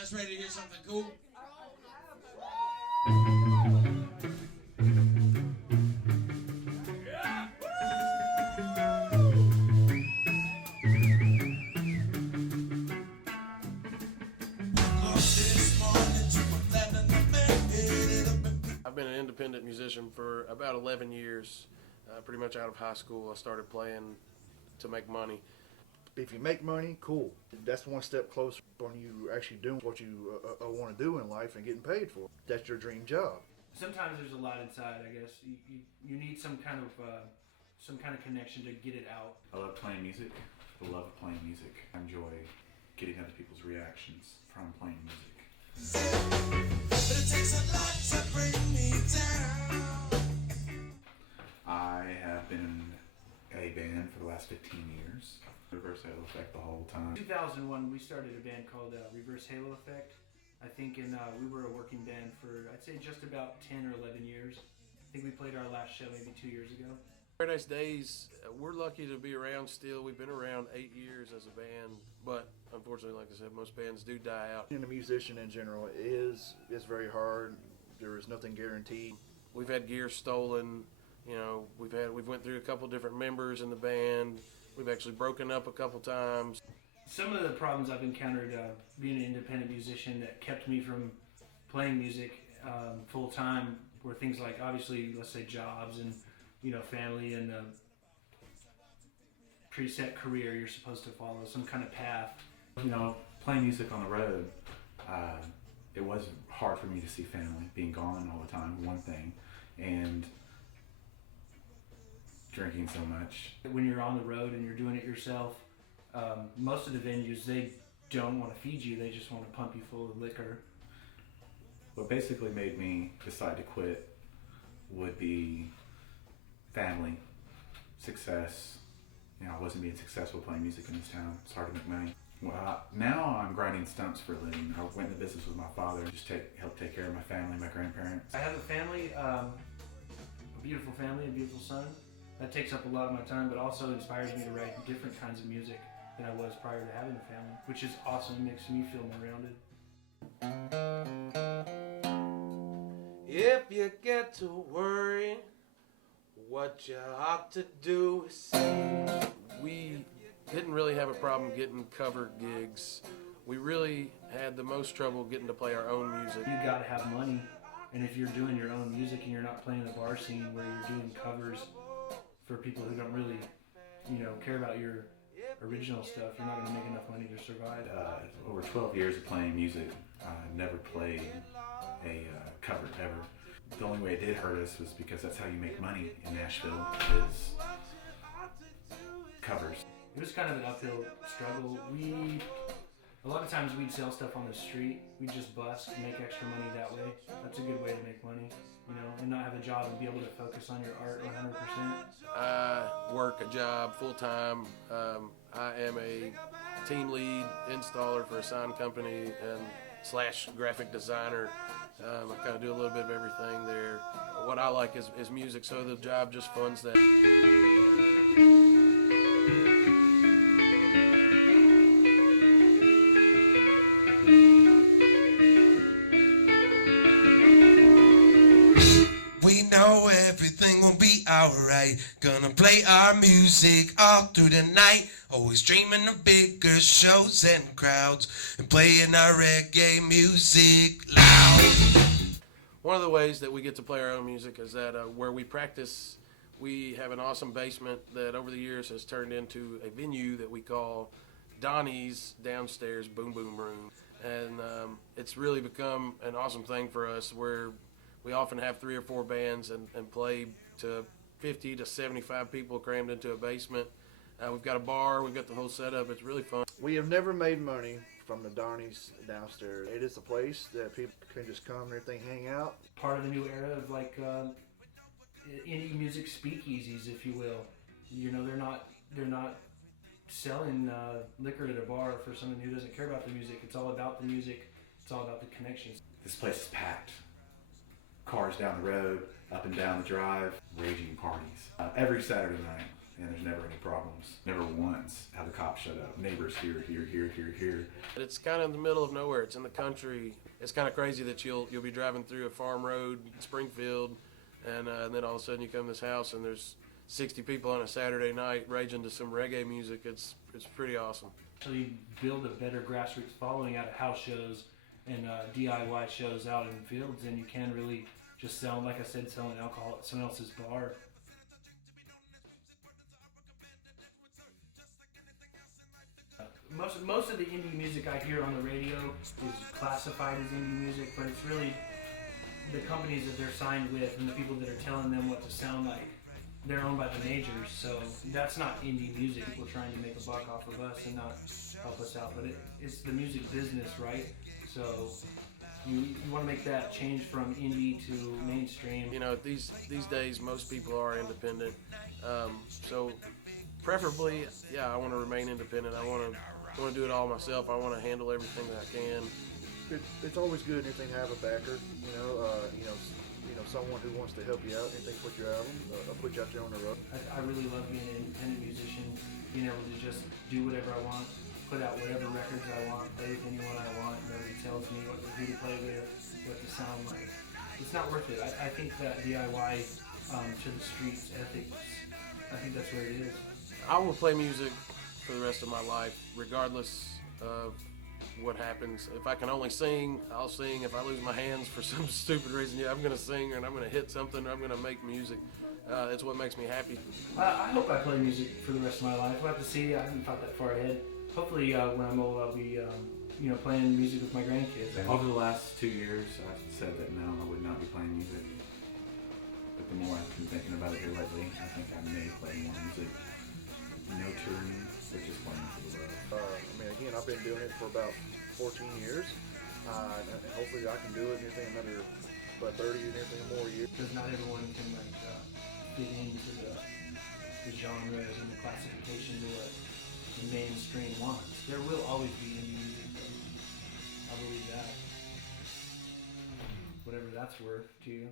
guys ready to hear something cool? I've been an independent musician for about 11 years, pretty much out of high school. I started playing to make money. If you make money, cool. That's one step closer when you actually doing what you want to do in life and getting paid for. That's your dream job. Sometimes there's a lot inside. I guess you need some kind of connection to get it out. I love playing music. The love of playing music. I enjoy getting other people's reactions from playing music. But it takes a lot to bring me down. I have been in a band for the last 15 years. Reverse Halo Effect the whole time. 2001, we started a band called Reverse Halo Effect. I think we were a working band for, I'd say, just about 10 or 11 years. I think we played our last show maybe 2 years ago. Paradise Days, we're lucky to be around still. We've been around 8 years as a band, but unfortunately, like I said, most bands do die out. Being a musician in general is very hard. There is nothing guaranteed. We've had gear stolen. You know, we've went through a couple different members in the band. We've actually broken up a couple times. Some of the problems I've encountered being an independent musician that kept me from playing music full time were things like, obviously, let's say jobs and, you know, family and preset career you're supposed to follow, some kind of path. You know, playing music on the road, it was hard for me to see family. Being gone all the time, one thing, and drinking so much. When you're on the road and you're doing it yourself, most of the venues, they don't want to feed you, they just want to pump you full of liquor. What basically made me decide to quit would be family, success. You know, I wasn't being successful playing music in this town. It's hard to make money. Well, now I'm grinding stumps for a living. I went into business with my father, just help take care of my family, my grandparents. I have a family, a beautiful family, a beautiful son. That takes up a lot of my time, but also inspires me to write different kinds of music than I was prior to having a family, which is awesome. It makes me feel more rounded. If you get to worry, what you ought to do is sing. We didn't really have a problem getting cover gigs. We really had the most trouble getting to play our own music. You gotta have money, and if you're doing your own music and you're not playing the bar scene where you're doing covers for people who don't really, you know, care about your original stuff, you're not gonna make enough money to survive. Over 12 years of playing music, I never played a cover ever. The only way it did hurt us was because that's how you make money in Nashville, is covers. It was kind of an uphill struggle. A lot of times we'd sell stuff on the street. We'd just busk, make extra money that way. That's a good way to make money, you know, and not have a job and be able to focus on your art 100%. I work a job full time. I am a team lead installer for a sound company and / graphic designer. I kind of do a little bit of everything there. What I like is music, so the job just funds that. We know everything will be alright. Gonna play our music all through the night. Always dreaming of bigger shows and crowds. And playing our reggae music loud. One of the ways that we get to play our own music is that where we practice, we have an awesome basement that over the years has turned into a venue that we call Donnie's Downstairs Boom Boom Room. And it's really become an awesome thing for us where we often have 3 or 4 bands and play to 50 to 75 people crammed into a basement. We've got a bar, we've got the whole setup. It's really fun. We have never made money from the Donnie's Downstairs. It is a place that people can just come and everything, hang out. Part of the new era of like indie music speakeasies, if you will. You know, they're not selling liquor at a bar for someone who doesn't care about the music. It's all about the music. It's all about the connections. This place is packed. Cars down the road, up and down the drive, raging parties. Every Saturday night and there's never any problems. Never once have the cops shut up. Neighbors here. It's kind of in the middle of nowhere. It's in the country. It's kind of crazy that you'll be driving through a farm road in Springfield, and then all of a sudden you come to this house and there's 60 people on a Saturday night raging to some reggae music. It's pretty awesome. So you build a better grassroots following out of house shows and DIY shows out in the fields, and you can really just sell, like I said, selling alcohol at someone else's bar. Most of the indie music I hear on the radio is classified as indie music, but it's really the companies that they're signed with and the people that are telling them what to sound like. They're owned by the majors, so that's not indie music. People trying to make a buck off of us and not help us out, but it's the music business, right? So you want to make that change from indie to mainstream. You know, these days most people are independent, so preferably, yeah, I want to remain independent. I want to do it all myself. I want to handle everything that I can. It's always good anything to have a backer. Someone who wants to help you out. Anything to put your album, put you out there on the road. I really love being an independent musician, being able to just do whatever I want, put out whatever records I want, play with anyone I want. Nobody tells me who to play with, what to sound like. It's not worth it. I think that DIY to the streets ethics, I think that's where it is. I will play music for the rest of my life, regardless of what happens. If I can only sing, I'll sing. If I lose my hands for some stupid reason, yeah, I'm going to sing, and I'm going to hit something, or I'm going to make music. It's what makes me happy. I hope I play music for the rest of my life. We'll have to see. I haven't thought that far ahead. Hopefully, when I'm old, I'll be, playing music with my grandkids. Over the last 2 years, I've said that no, I would not be playing music. But the more I've been thinking about it here lately, I think I may play more music. No touring, but just playing for the love. Again, I've been doing it for about 14 years, and hopefully I can do it another 30 and anything more years. Because not everyone can fit into the genres and the classifications of what the mainstream wants. There will always be indie music, though. I believe that. Whatever that's worth to you.